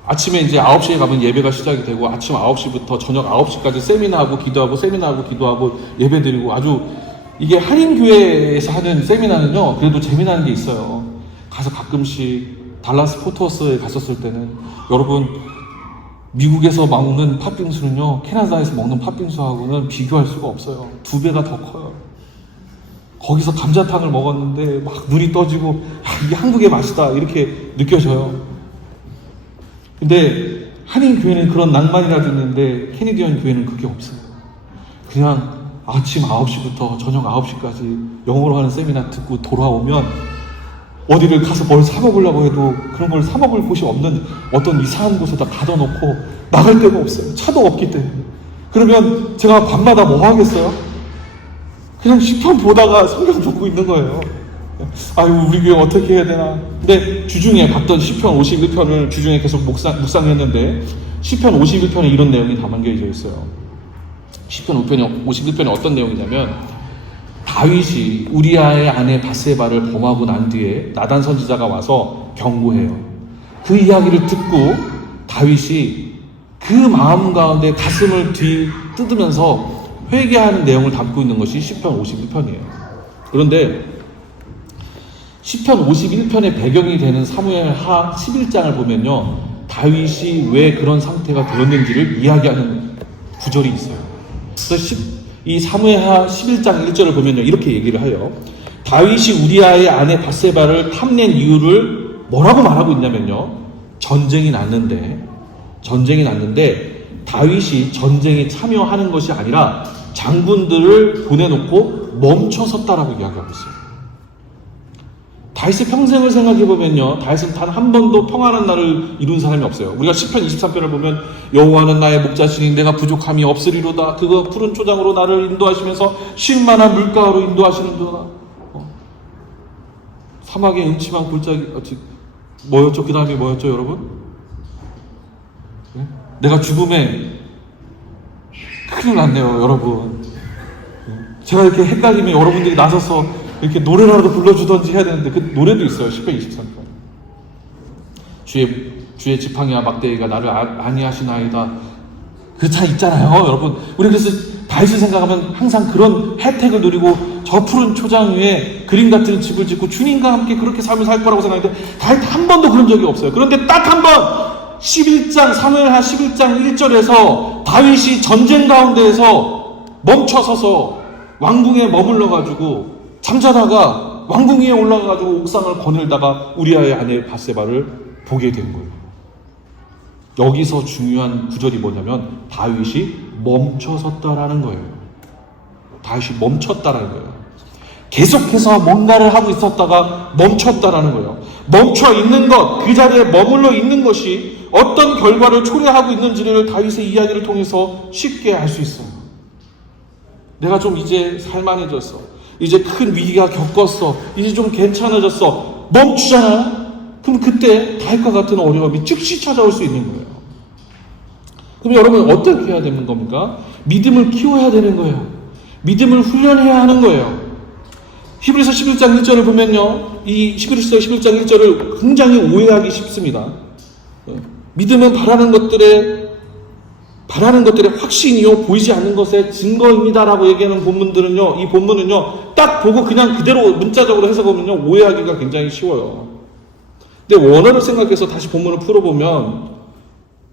아침에 이제 9시에 가면 예배가 시작이 되고 아침 9시부터 저녁 9시까지 세미나하고 기도하고 세미나하고 기도하고 예배 드리고, 아주 이게 한인교회에서 하는 세미나는요 그래도 재미나는 게 있어요. 가서 가끔씩 달라스 포트워스에 갔었을 때는 여러분 미국에서 먹는 팥빙수는요 캐나다에서 먹는 팥빙수하고는 비교할 수가 없어요. 2배가 더 커요. 거기서 감자탕을 먹었는데 막 눈이 떠지고 이게 한국의 맛이다 이렇게 느껴져요. 근데 한인 교회는 그런 낭만이라도 있는데 캐네디언 교회는 그게 없어요. 그냥 아침 9시부터 저녁 9시까지 영어로 하는 세미나 듣고 돌아오면 어디를 가서 뭘 사 먹으려고 해도 그런 걸 사 먹을 곳이 없는 어떤 이상한 곳에다 가둬놓고 나갈 데가 없어요. 차도 없기 때문에. 그러면 제가 밤마다 뭐 하겠어요? 그냥 시편 보다가 성경 보고 있는 거예요. 아유 우리 교회 어떻게 해야 되나. 근데 주중에 봤던 시편 51편을 주중에 계속 묵상했는데 시편 51편에 이런 내용이 담겨져 있어요. 시편 51편에 어떤 내용이냐면, 다윗이 우리아의 아내 밧세바를 범하고 난 뒤에 나단 선지자가 와서 경고해요. 그 이야기를 듣고 다윗이 그 마음 가운데 가슴을 뜯으면서 회개하는 내용을 담고 있는 것이 시편 51편이에요. 그런데 시편 51편의 배경이 되는 사무엘하 11장을 보면요 다윗이 왜 그런 상태가 되었는지를 이야기하는 구절이 있어요. 그래서 이 사무엘하 11장 1절을 보면요 이렇게 얘기를 해요. 다윗이 우리아의 아내 밧세바를 탐낸 이유를 뭐라고 말하고 있냐면요, 전쟁이 났는데 다윗이 전쟁에 참여하는 것이 아니라 장군들을 보내놓고 멈춰섰다라고 이야기하고 있어요. 다윗의 평생을 생각해보면요 다윗은 단 한 번도 평안한 날을 이룬 사람이 없어요. 우리가 시편 23편을 보면 여호와는 나의 목자시니 내가 부족함이 없으리로다. 그가 푸른 초장으로 나를 인도하시면서 쉴만한 물가로 인도하시는도다. 사막의 음침한 골짜기 뭐였죠? 그 다음에 뭐였죠 여러분? 네? 내가 죽음에 큰일 났네요 여러분. 제가 이렇게 헷갈리면 여러분들이 나서서 이렇게 노래라도 불러주던지 해야 되는데 그 노래도 있어요. 10편 23편. 주의 지팡이와 막대기가 나를 안위하시나이다. 그 차 있잖아요 여러분. 우리 그래서 다윗을 생각하면 항상 그런 혜택을 누리고 저 푸른 초장 위에 그림 같은 집을 짓고 주님과 함께 그렇게 삶을 살 거라고 생각했는데 다윗 한 번도 그런 적이 없어요. 그런데 딱 한 번 11장 사무엘하 11장 1절에서 다윗이 전쟁 가운데에서 멈춰서서 왕궁에 머물러가지고 잠자다가 왕궁 위에 올라가가지고 옥상을 거닐다가 우리아의 아내 밧세바를 보게 된 거예요. 여기서 중요한 구절이 뭐냐면 다윗이 멈춰섰다라는 거예요. 다윗이 멈췄다라는 거예요. 계속해서 뭔가를 하고 있었다가 멈췄다라는 거예요. 멈춰 있는 것, 그 자리에 머물러 있는 것이 어떤 결과를 초래하고 있는지를 다윗의 이야기를 통해서 쉽게 알 수 있어요. 내가 좀 이제 살만해졌어. 이제 큰 위기가 겪었어. 이제 좀 괜찮아졌어. 멈추잖아요? 그럼 그때 다윗과 같은 어려움이 즉시 찾아올 수 있는 거예요. 그럼 여러분 어떻게 해야 되는 겁니까? 믿음을 키워야 되는 거예요. 믿음을 훈련해야 하는 거예요. 히브리서 11장 1절을 보면요. 이 히브리서 11장 1절을 굉장히 오해하기 쉽습니다. 믿음은 바라는 것들의 확신이요 보이지 않는 것의 증거입니다라고 얘기하는 본문들은요, 이 본문은요 딱 보고 그냥 그대로 문자적으로 해석하면요 오해하기가 굉장히 쉬워요. 근데 원어를 생각해서 다시 본문을 풀어보면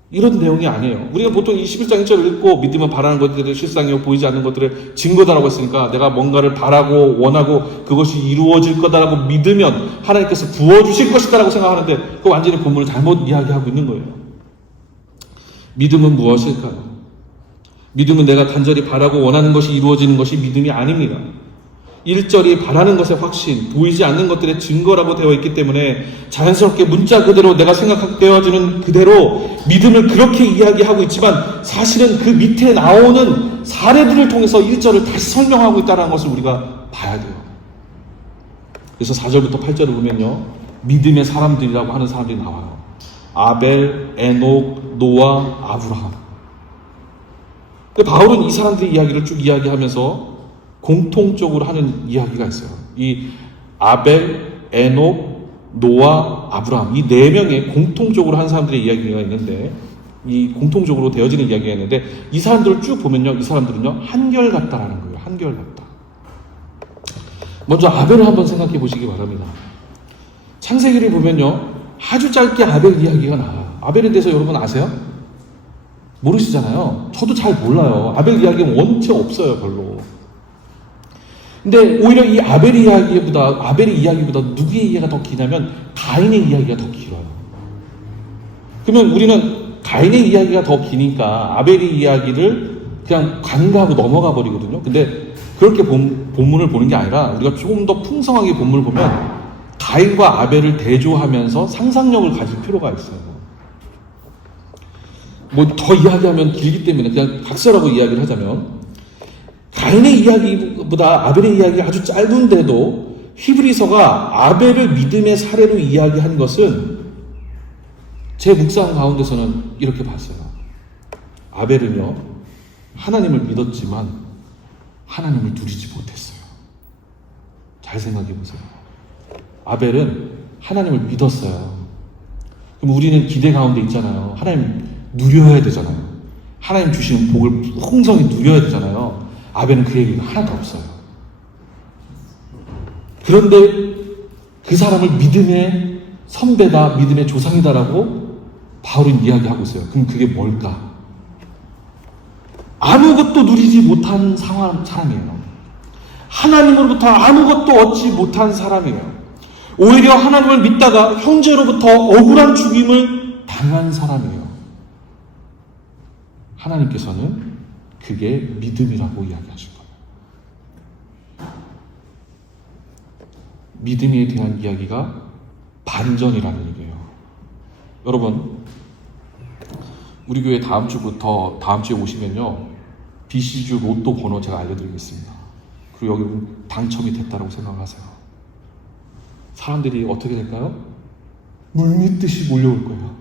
이런 내용이 아니에요. 우리가 보통 이 11장 1절을 읽고 믿음은 바라는 것들의 실상이요 보이지 않는 것들의 증거다라고 했으니까 내가 뭔가를 바라고 원하고 그것이 이루어질 거다라고 믿으면 하나님께서 부어주실 것이다라고 생각하는데 그 완전히 본문을 잘못 이야기하고 있는 거예요. 믿음은 무엇일까요? 믿음은 내가 간절히 바라고 원하는 것이 이루어지는 것이 믿음이 아닙니다. 1절이 바라는 것의 확신, 보이지 않는 것들의 증거라고 되어 있기 때문에 자연스럽게 문자 그대로 내가 생각되어지는 그대로 믿음을 그렇게 이야기하고 있지만 사실은 그 밑에 나오는 사례들을 통해서 1절을 다시 설명하고 있다는 것을 우리가 봐야 돼요. 그래서 4절부터 8절을 보면요, 믿음의 사람들이라고 하는 사람들이 나와요. 아벨, 에녹, 노아, 아브라함. 바울은 이 사람들의 이야기를 쭉 이야기하면서 공통적으로 하는 이야기가 있어요. 이 아벨, 에녹, 노아, 아브라함 이 네 명의 공통적으로 한 사람들의 이야기가 있는데 이 공통적으로 되어지는 이야기가 있는데 이 사람들을 쭉 보면요, 이 사람들은요 한결같다라는 거예요. 한결같다. 먼저 아벨을 한번 생각해 보시기 바랍니다. 창세기를 보면요 아주 짧게 아벨 이야기가 나와요. 아벨에 대해서 여러분 아세요? 모르시잖아요. 저도 잘 몰라요. 아벨 이야기는 원체 없어요, 별로. 근데 오히려 이 아벨의 이야기보다 누구의 이야기가 더 기냐면 가인의 이야기가 더 길어요. 그러면 우리는 가인의 이야기가 더 기니까 아벨의 이야기를 그냥 간과하고 넘어가 버리거든요. 근데 그렇게 본문을 보는 게 아니라 우리가 조금 더 풍성하게 본문을 보면 가인과 아벨을 대조하면서 상상력을 가질 필요가 있어요. 뭐 더 이야기하면 길기 때문에 그냥 각설하고 이야기를 하자면 가인의 이야기보다 아벨의 이야기가 아주 짧은데도 히브리서가 아벨을 믿음의 사례로 이야기한 것은 제 묵상 가운데서는 이렇게 봤어요. 아벨은요 하나님을 믿었지만 하나님을 누리지 못했어요. 잘 생각해 보세요. 아벨은 하나님을 믿었어요. 그럼 우리는 기대 가운데 있잖아요. 하나님 누려야 되잖아요. 하나님 주시는 복을 풍성히 누려야 되잖아요. 아벨은 그 얘기가 하나도 없어요. 그런데 그 사람을 믿음의 선배다, 믿음의 조상이다라고 바울은 이야기하고 있어요. 그럼 그게 뭘까? 아무것도 누리지 못한 사람이에요. 하나님으로부터 아무것도 얻지 못한 사람이에요. 오히려 하나님을 믿다가 형제로부터 억울한 죽임을 당한 사람이에요. 하나님께서는 그게 믿음이라고 이야기하신 거예요. 믿음에 대한 이야기가 반전이라는 얘기예요. 여러분, 우리 교회 다음 주부터 다음 주에 오시면요, BC주 로또 번호 제가 알려드리겠습니다. 그리고 여기 당첨이 됐다고 생각하세요. 사람들이 어떻게 될까요? 물밀듯이 몰려올 거예요.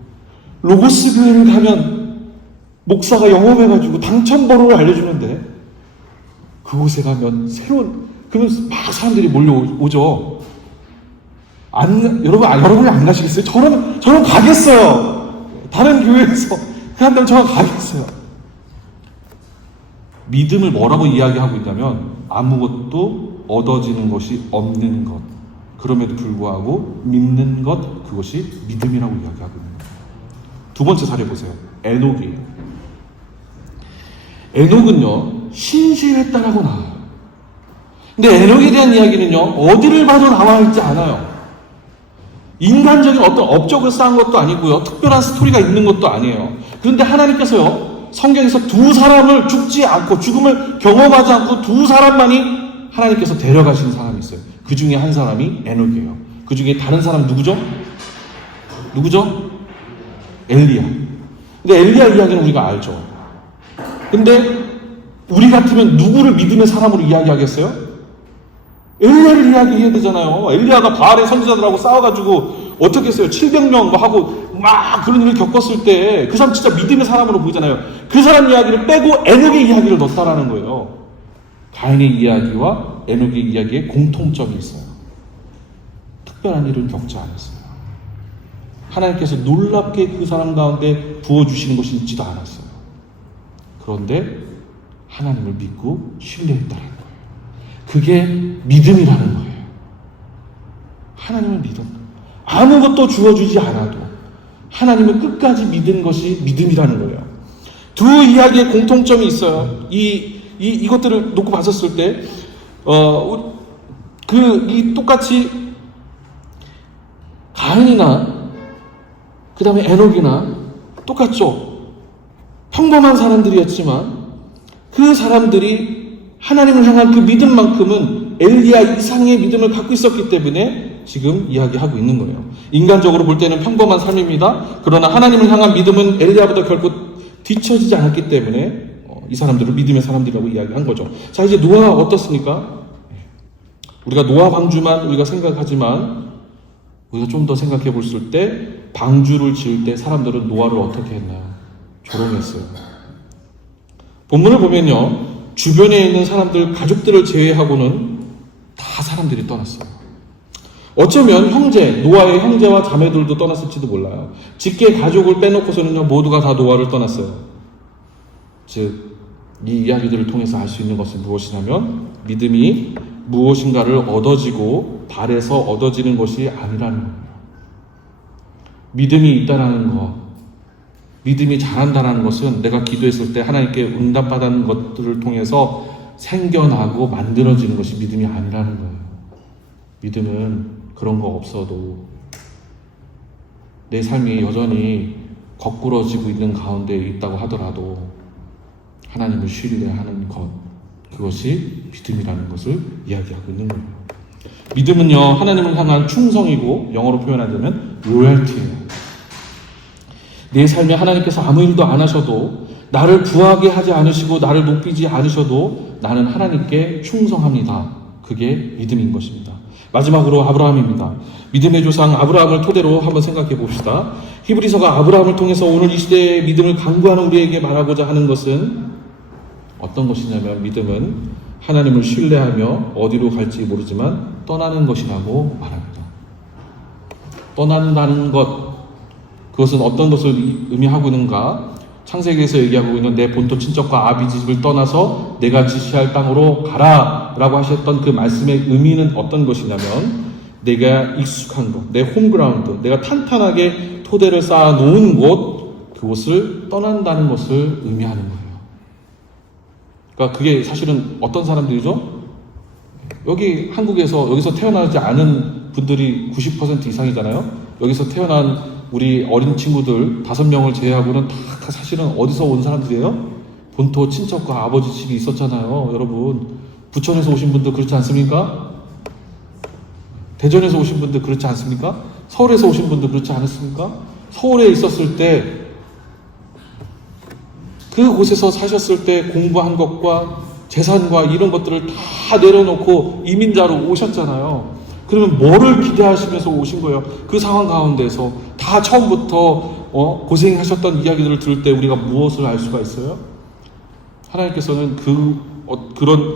로고스 교회를 가면 목사가 영업해가지고 당첨 번호를 알려주는데 그곳에 가면 그러면 막 사람들이 몰려오죠. 여러분이 안 가시겠어요? 저는 가겠어요. 다른 교회에서 그 한다면 저는 가겠어요. 믿음을 뭐라고 이야기하고 있냐면 아무것도 얻어지는 것이 없는 것. 그럼에도 불구하고 믿는 것, 그것이 믿음이라고 이야기하고 있는 거예요. 두 번째 사례 보세요. 에녹이에요. 에녹은요 신실했다라고 나와요. 근데 에녹에 대한 이야기는요 어디를 봐도 나와 있지 않아요. 인간적인 어떤 업적을 쌓은 것도 아니고요, 특별한 스토리가 있는 것도 아니에요. 그런데 하나님께서요 성경에서 두 사람을 죽지 않고 죽음을 경험하지 않고 두 사람만이 하나님께서 데려가신 사람이 있어요. 그 중에 한 사람이 에녹이에요. 그 중에 다른 사람 누구죠? 엘리야. 근데 엘리야 이야기는 우리가 알죠. 근데 우리 같으면 누구를 믿음의 사람으로 이야기하겠어요? 엘리야를 이야기해야 되잖아요. 엘리야가 바알의 선지자들하고 싸워가지고 어떻게 했어요? 700명 하고 막 그런 일을 겪었을 때 그 사람 진짜 믿음의 사람으로 보이잖아요. 그 사람 이야기를 빼고 에녹의 이야기를 넣었다라는 거예요. 가인의 이야기와 에녹의 이야기에 공통점이 있어요. 특별한 일은 겪지 않았어요. 하나님께서 놀랍게 그 사람 가운데 부어주시는 것이 있지도 않았어요. 그런데 하나님을 믿고 신뢰했다는 거예요. 그게 믿음이라는 거예요. 하나님을 믿음. 아무것도 주어주지 않아도 하나님을 끝까지 믿은 것이 믿음이라는 거예요. 두 이야기에 공통점이 있어요. 이것들을 놓고 봤었을 때, 똑같이 가인이나 그 다음에 에녹이나 똑같죠. 평범한 사람들이었지만 그 사람들이 하나님을 향한 그 믿음만큼은 엘리야 이상의 믿음을 갖고 있었기 때문에 지금 이야기하고 있는 거예요. 인간적으로 볼 때는 평범한 삶입니다. 그러나 하나님을 향한 믿음은 엘리야보다 결코 뒤처지지 않았기 때문에 이 사람들을 믿음의 사람들이라고 이야기한 거죠. 자, 이제 노아가 어떻습니까? 우리가 노아 방주만 우리가 생각하지만 우리가 좀 더 생각해 봤을 때 방주를 지을 때 사람들은 노아를 어떻게 했나요? 조롱했어요. 본문을 보면요, 주변에 있는 사람들, 가족들을 제외하고는 다 사람들이 떠났어요. 어쩌면 노아의 형제와 자매들도 떠났을지도 몰라요. 직계 가족을 빼놓고서는요, 모두가 다 노아를 떠났어요. 즉, 이 이야기들을 통해서 알 수 있는 것은 무엇이냐면 믿음이 무엇인가를 얻어지고 발에서 얻어지는 것이 아니라는 거예요. 믿음이 있다라는 것, 믿음이 자란다는 것은 내가 기도했을 때 하나님께 응답받은 것들을 통해서 생겨나고 만들어지는 것이 믿음이 아니라는 거예요. 믿음은 그런 거 없어도 내 삶이 여전히 거꾸러지고 있는 가운데 있다고 하더라도 하나님을 신뢰하는 것, 그것이 믿음이라는 것을 이야기하고 있는 거예요. 믿음은요, 하나님을 향한 충성이고 영어로 표현하자면 로열티예요. 내 삶에 하나님께서 아무 일도 안 하셔도, 나를 부하게 하지 않으시고 나를 높이지 않으셔도 나는 하나님께 충성합니다. 그게 믿음인 것입니다. 마지막으로 아브라함입니다. 믿음의 조상 아브라함을 토대로 한번 생각해 봅시다. 히브리서가 아브라함을 통해서 오늘 이 시대의 믿음을 강구하는 우리에게 말하고자 하는 것은 어떤 것이냐면, 믿음은 하나님을 신뢰하며 어디로 갈지 모르지만 떠나는 것이라고 말합니다. 떠난다는 것, 그것은 어떤 것을 의미하고 있는가? 창세기에서 얘기하고 있는 내 본토 친척과 아비 집을 떠나서 내가 지시할 땅으로 가라 라고 하셨던 그 말씀의 의미는 어떤 것이냐면, 내가 익숙한 곳, 내 홈그라운드, 내가 탄탄하게 토대를 쌓아 놓은 곳, 그곳을 떠난다는 것을 의미하는 거예요. 그러니까 그게 사실은 어떤 사람들이죠? 여기 한국에서 여기서 태어나지 않은 분들이 90% 이상이잖아요. 여기서 태어난 우리 어린 친구들 5명을 제외하고는 다 사실은 어디서 온 사람들이에요? 본토 친척과 아버지 집이 있었잖아요. 여러분, 부천에서 오신 분들 그렇지 않습니까? 대전에서 오신 분들 그렇지 않습니까? 서울에서 오신 분들 그렇지 않습니까? 서울에 있었을 때 그곳에서 사셨을 때 공부한 것과 재산과 이런 것들을 다 내려놓고 이민자로 오셨잖아요. 그러면 뭐를 기대하시면서 오신 거예요? 그 상황 가운데서 다 처음부터 고생하셨던 이야기들을 들을 때 우리가 무엇을 알 수가 있어요? 하나님께서는 그런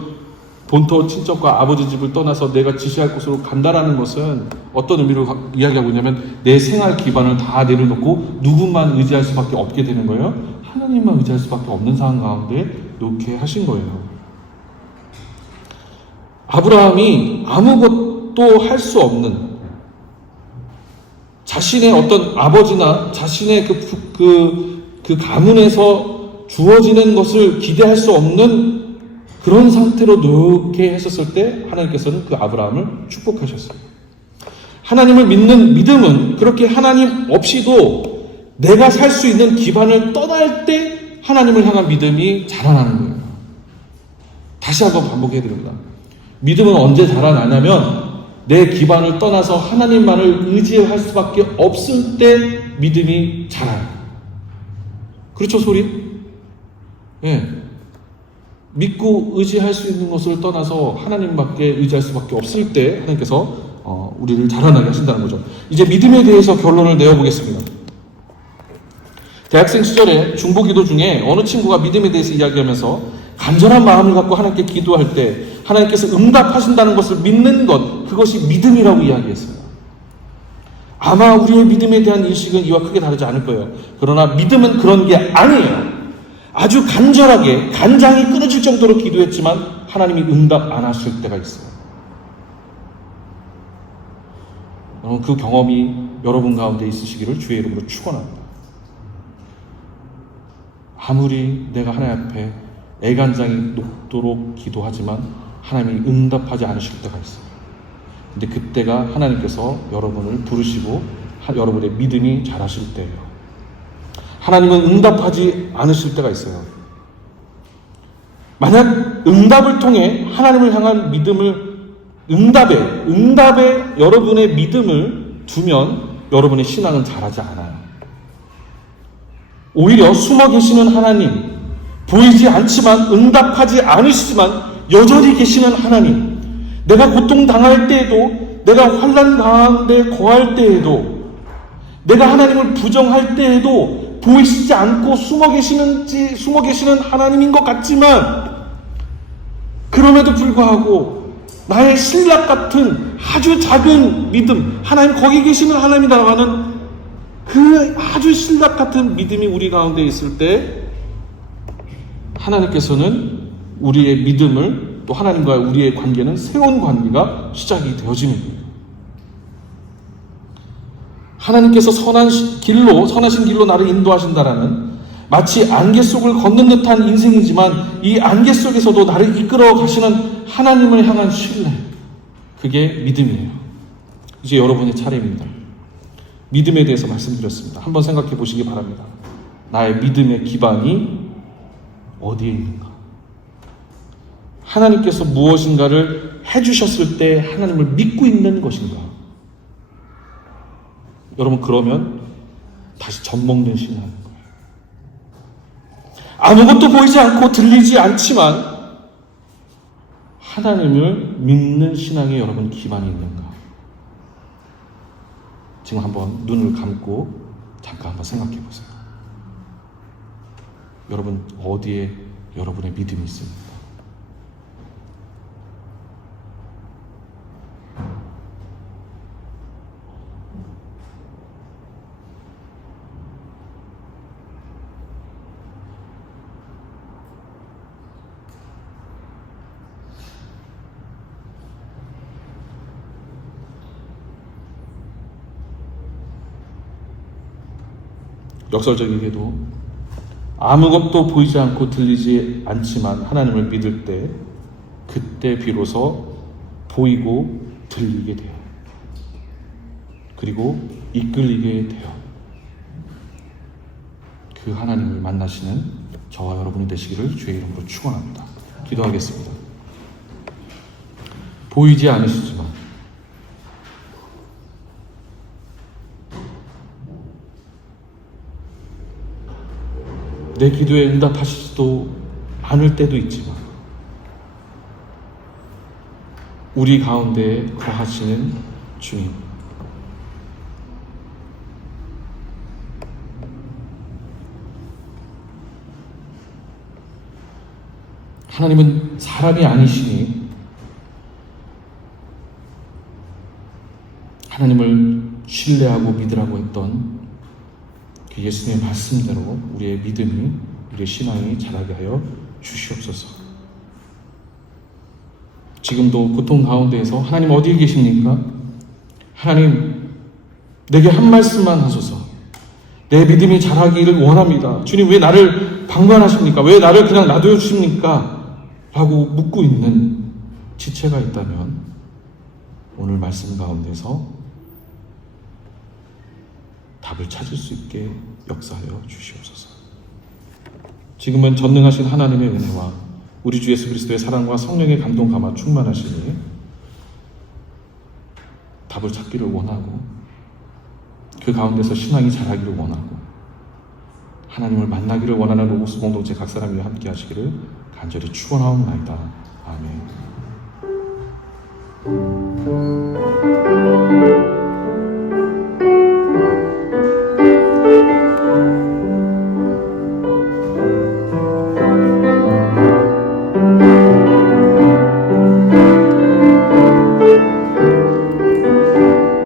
본토 친척과 아버지 집을 떠나서 내가 지시할 곳으로 간다라는 것은 어떤 의미로 이야기하고 있냐면, 내 생활 기반을 다 내려놓고 누구만 의지할 수밖에 없게 되는 거예요. 하나님만 의지할 수밖에 없는 상황 가운데 놓게 하신 거예요. 아브라함이 아무것도 할 수 없는, 자신의 어떤 아버지나 자신의 그 가문에서 주어지는 것을 기대할 수 없는 그런 상태로 놓게 했었을 때 하나님께서는 그 아브라함을 축복하셨어요. 하나님을 믿는 믿음은 그렇게 하나님 없이도 내가 살 수 있는 기반을 떠날 때 하나님을 향한 믿음이 자라나는 거예요. 다시 한번 반복해야 됩니다. 믿음은 언제 자라나냐면 내 기반을 떠나서 하나님만을 의지할 수밖에 없을 때 믿음이 자라요. 그렇죠, 소리? 예. 믿고 의지할 수 있는 것을 떠나서 하나님밖에 의지할 수밖에 없을 때 하나님께서 우리를 자라나게 하신다는 거죠. 이제 믿음에 대해서 결론을 내어보겠습니다. 대학생 시절에 중보기도 중에 어느 친구가 믿음에 대해서 이야기하면서 간절한 마음을 갖고 하나님께 기도할 때 하나님께서 응답하신다는 것을 믿는 것, 그것이 믿음이라고 이야기했어요. 아마 우리의 믿음에 대한 인식은 이와 크게 다르지 않을 거예요. 그러나 믿음은 그런 게 아니에요. 아주 간절하게 간장이 끊어질 정도로 기도했지만 하나님이 응답 안 하실 때가 있어요. 여러분, 그 경험이 여러분 가운데 있으시기를 주의 이름으로 축원합니다. 아무리 내가 하나님 앞에 애간장이 녹도록 기도하지만 하나님이 응답하지 않으실 때가 있어요. 근데 그때가 하나님께서 여러분을 부르시고 여러분의 믿음이 자라실 때예요. 하나님은 응답하지 않으실 때가 있어요. 만약 응답을 통해 하나님을 향한 믿음을 응답에 여러분의 믿음을 두면 여러분의 신앙은 자라지 않아요. 오히려 숨어 계시는 하나님, 보이지 않지만 응답하지 않으시지만 여전히 계시는 하나님, 내가 고통당할 때에도, 내가 환난 가운데 거할 때에도, 내가 하나님을 부정할 때에도 보이시지 않고 숨어 계시는 하나님인 것 같지만 그럼에도 불구하고 나의 신락 같은 아주 작은 믿음, 하나님 거기 계시는 하나님이라고 하는 그 아주 신락 같은 믿음이 우리 가운데 있을 때 하나님께서는 우리의 믿음을, 또 하나님과 우리의 관계는 새로운 관계가 시작이 되어집니다. 하나님께서 선하신 길로 나를 인도하신다라는, 마치 안개 속을 걷는 듯한 인생이지만 이 안개 속에서도 나를 이끌어 가시는 하나님을 향한 신뢰, 그게 믿음이에요. 이제 여러분의 차례입니다. 믿음에 대해서 말씀드렸습니다. 한번 생각해 보시기 바랍니다. 나의 믿음의 기반이 어디에 있는가? 하나님께서 무엇인가를 해주셨을 때 하나님을 믿고 있는 것인가? 여러분, 그러면 다시 젖먹는 신앙인 거예요. 아무것도 보이지 않고 들리지 않지만 하나님을 믿는 신앙에 여러분 기반이 있는가? 지금 한번 눈을 감고 잠깐 한번 생각해 보세요. 여러분, 어디에 여러분의 믿음이 있습니까? 역설적이게도 아무것도 보이지 않고 들리지 않지만 하나님을 믿을 때, 그때 비로소 보이고 들리게 돼요. 그리고 이끌리게 돼요. 그 하나님을 만나시는 저와 여러분이 되시기를 주의 이름으로 축원합니다. 기도하겠습니다. 보이지 않으시지만 내 기도에 응답하시지도 않을 때도 있지만 우리 가운데 거하시는 주님, 하나님은 사람이 아니시니 하나님을 신뢰하고 믿으라고 했던 그 예수님의 말씀대로 우리의 믿음이, 우리의 신앙이 자라게 하여 주시옵소서. 지금도 고통 가운데에서 하나님 어디에 계십니까? 하나님, 내게 한 말씀만 하소서. 내 믿음이 자라기를 원합니다. 주님, 왜 나를 방관하십니까? 왜 나를 그냥 놔둬 주십니까? 라고 묻고 있는 지체가 있다면 오늘 말씀 가운데서 답을 찾을 수 있게 역사하여 주시옵소서. 지금은 전능하신 하나님의 은혜와 우리 주 예수 그리스도의 사랑과 성령의 감동 감화 충만하시니 답을 찾기를 원하고 그 가운데서 신앙이 자라기를 원하고 하나님을 만나기를 원하는 로고스 공동체 각 사람이 함께 하시기를 간절히 축원하옵나이다. 아멘.